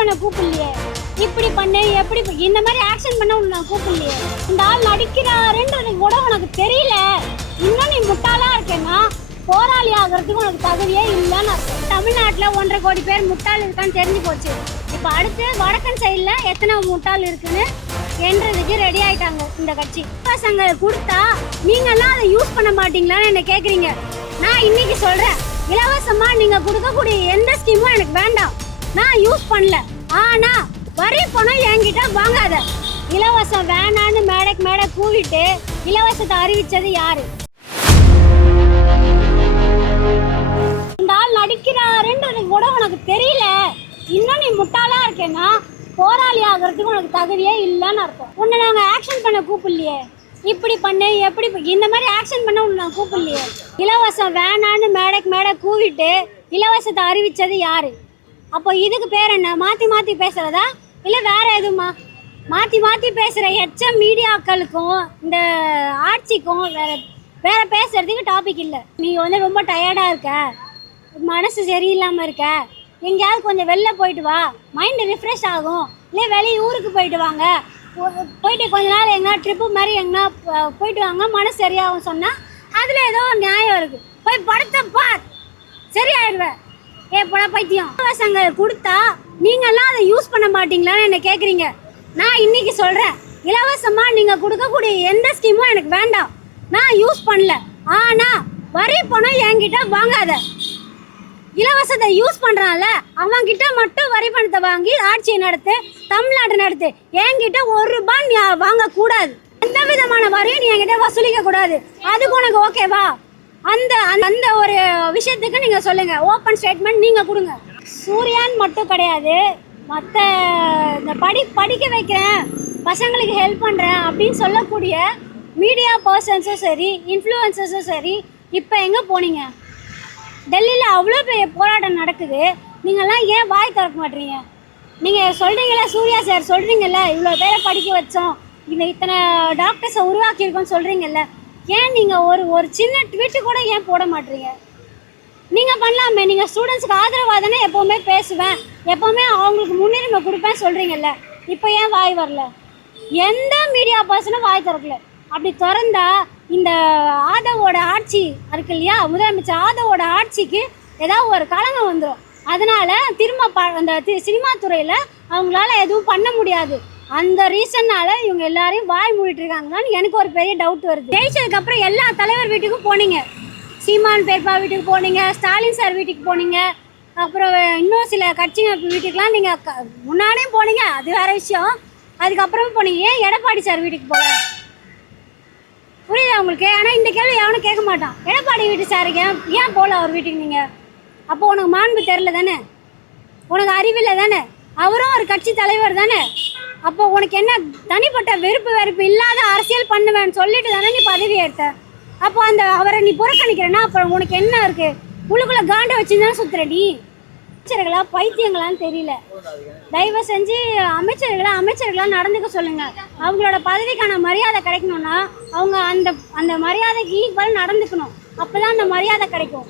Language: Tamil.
பண்ண கூப்பிடலையே. இப்படி பண்ணு எப்படி இந்த மாதிரி ஆக்ஷன் பண்ண உன்னை நான் கூப்பிடலையே. இந்த ஆள் நடிக்கிறாருன்றது கூட உனக்கு தெரியல. இன்னும் நீ முட்டாளா இருக்கேன்னா போராளி ஆகிறதுக்கு உனக்கு தகுதியே இல்லைன்னு அர்த்தம். தமிழ்நாட்டில் 1.5 கோடி பேர் முட்டாள் இருக்கான்னு தெரிஞ்சு போச்சு. இப்போ அடுத்து வடக்கன் சைடில் எத்தனை முட்டாள் இருக்குன்னு என்றதுக்கு ரெடி ஆயிட்டாங்க இந்த கட்சி. பசங்க கொடுத்தா நீங்கெல்லாம் அதை யூஸ் பண்ண மாட்டீங்களான்னு என்ன கேட்குறீங்க. நான் இன்னைக்கு சொல்கிறேன், இலவசமாக நீங்கள் கொடுக்கக்கூடிய எந்த ஸ்கீமும் எனக்கு வேண்டாம், நான் யூஸ் பண்ணல. ஆனால் வரி பணம் என்கிட்ட வாங்காத. இலவசம் வேணான்னு மேடைக்கு மேடை கூவிட்டு இலவசத்தை அறிவிச்சது யாரு? இந்த ஆள் நடிக்கிறாருன்றது கூட உனக்கு தெரியல. இன்னும் நீ முட்டாளா இருக்கேன்னா போராளி ஆகிறதுக்கு உனக்கு தகுதியே இல்லைன்னு அர்த்தம். உன்னை நாங்கள் ஆக்ஷன் பண்ண கூப்பிடலையே. இப்படி பண்ணு எப்படி இந்த மாதிரி ஆக்ஷன் பண்ண உன்னை நான் கூப்பிடலையே. இலவசம் வேணான்னு மேடைக்கு மேடை கூவிட்டு இலவசத்தை அறிவிச்சது யாரு? அப்போ இதுக்கு பேர் என்ன? மாற்றி மாற்றி பேசுகிறதா இல்லை வேற எதுவுமா? மாற்றி மாற்றி பேசுகிற எச்சம் மீடியாக்களுக்கும் இந்த ஆட்சிக்கும் வேற பேசுறதுக்கு டாபிக் இல்லை. நீ ரொம்ப டயர்டாக இருக்க, மனசு சரியில்லாமல் இருக்க, எங்கேயாவது கொஞ்சம் வெளில போயிட்டு வா, மைண்டு ரிஃப்ரெஷ் ஆகும். இல்லை வெளியே ஊருக்கு போயிட்டு வாங்க, போயிட்டு கொஞ்ச நாள் எங்கன்னா ட்ரிப்பு மாதிரி எங்கன்னா போயிட்டு வாங்க, மனசு சரியாகும் சொன்னால் அதில் ஏதோ ஒரு நியாயம் இருக்குது. போய் படத்தை பார், சரியாயிடுவேன். போட பைத்தியம். இலவசங்க கொடுத்தா நீங்கெல்லாம் அதை யூஸ் பண்ண மாட்டீங்களான்னு என்ன கேட்குறீங்க. நான் இன்னைக்கு சொல்கிறேன், இலவசமாக நீங்கள் கொடுக்கக்கூடிய எந்த ஸ்கீமும் எனக்கு வேண்டாம், நான் யூஸ் பண்ணல. ஆனால் வரி பணம் என்கிட்ட வாங்காத. இலவசத்தை யூஸ் பண்ணுறான்ல அவன்கிட்ட மட்டும் வரி பணத்தை வாங்கி ஆட்சியை நடத்து, தமிழ்நாட்டை நடத்து. என்கிட்ட ₹1 நீ வாங்கக்கூடாது. எந்த விதமான வரியும் நீ என்கிட்ட வசூலிக்க கூடாது. அதுக்கு உனக்கு ஓகேவா? அந்த அந்த ஒரு விஷயத்துக்கு நீங்கள் சொல்லுங்கள், ஓப்பன் ஸ்டேட்மெண்ட் நீங்கள் கொடுங்க. சூர்யான் மட்டும் கிடையாது, மற்ற இந்த படிக்க வைக்கிறேன், பசங்களுக்கு ஹெல்ப் பண்ணுறேன் அப்படின்னு சொல்லக்கூடிய மீடியா பர்சன்ஸும் சரி, இன்ஃப்ளூயன்சர்ஸும் சரி, இப்போ எங்கே போனீங்க? டெல்லியில் அவ்வளோ பெரிய போராட்டம் நடக்குது, நீங்கள்லாம் ஏன் வாய் திறக்க மாட்டீங்க? நீங்கள் சொல்கிறீங்களா, சூர்யா சார் சொல்கிறீங்கல்ல, இவ்வளோ பேரை படிக்க வச்சோம், இத்தனை டாக்டர்ஸை உருவாக்கியிருக்கோன்னு சொல்கிறீங்கல்ல, ஏன் நீங்கள் ஒரு சின்ன ட்வீட்டு கூட ஏன் போட மாட்டீங்க? நீங்கள் பண்ணலாமே. நீங்கள் ஸ்டூடெண்ட்ஸுக்கு ஆதரவாக தானே எப்போவுமே பேசுவேன், எப்போவுமே அவங்களுக்கு முன்னுரிமை கொடுப்பேன் சொல்கிறீங்கல்ல, இப்போ ஏன் வாய் வரல? எந்த மீடியா பர்சனும் வாய் திறக்கல. அப்படி திறந்தா இந்த ஆதவோட ஆட்சி இருக்கு இல்லையா, முதலமைச்சர் ஆதவோட ஆட்சிக்கு ஏதாவது ஒரு களங்கம் வந்துடும். அதனால திரும்ப அந்த சினிமா துறையில் அவங்களால எதுவும் பண்ண முடியாது. அந்த ரீசன்னால இவங்க எல்லாரையும் வாய் மூடிட்டு இருக்காங்கன்னு எனக்கு ஒரு பெரிய டவுட் வருது. ஜெயிச்சதுக்கப்புறம் எல்லா தலைவர் வீட்டுக்கும் போனீங்க, சீமான் பேர்பா வீட்டுக்கு போனீங்க, ஸ்டாலின் சார் வீட்டுக்கு போனீங்க, அப்புறம் இன்னும் சில கட்சிங்க வீட்டுக்கெலாம் நீங்கள் முன்னாடியும் போனீங்க, அது வேறு விஷயம். அதுக்கப்புறம் போனீங்க, ஏன் எடப்பாடி சார் வீட்டுக்கு போகல? புரியுதா உங்களுக்கு? ஆனால் இந்த கேள்வி எவனும் கேட்க மாட்டான். எடப்பாடி வீட்டு சாருக்கு ஏன் போகல அவர் வீட்டுக்கு நீங்கள்? அப்போ உனக்கு மாண்பு தெரில தானே, உனக்கு அறிவில்லை தானே, அவரும் ஒரு கட்சி தலைவர் தானே. அப்போ உனக்கு என்ன தனிப்பட்ட வெறுப்பு இல்லாத அரசியல் பண்ணுவேன்னு சொல்லிட்டு தானே நீ பதவி எடுத்த. அப்போ அந்த அவரை நீ புறக்கணிக்கிறேன்னா அப்புறம் உனக்கு என்ன இருக்குது? உள்ளுக்குள்ளே காண்டை வச்சுருந்தானே சுற்றுற நீ. அமைச்சர்களா பைத்தியங்களான்னு தெரியல. தயவு செஞ்சு அமைச்சர்களா நடந்துக்க சொல்லுங்கள். அவங்களோட பதவிக்கான மரியாதை கிடைக்கணும்னா அவங்க அந்த மரியாதைக்கு ஈக்குவல் நடந்துக்கணும். அப்போ தான் அந்த மரியாதை கிடைக்கும்.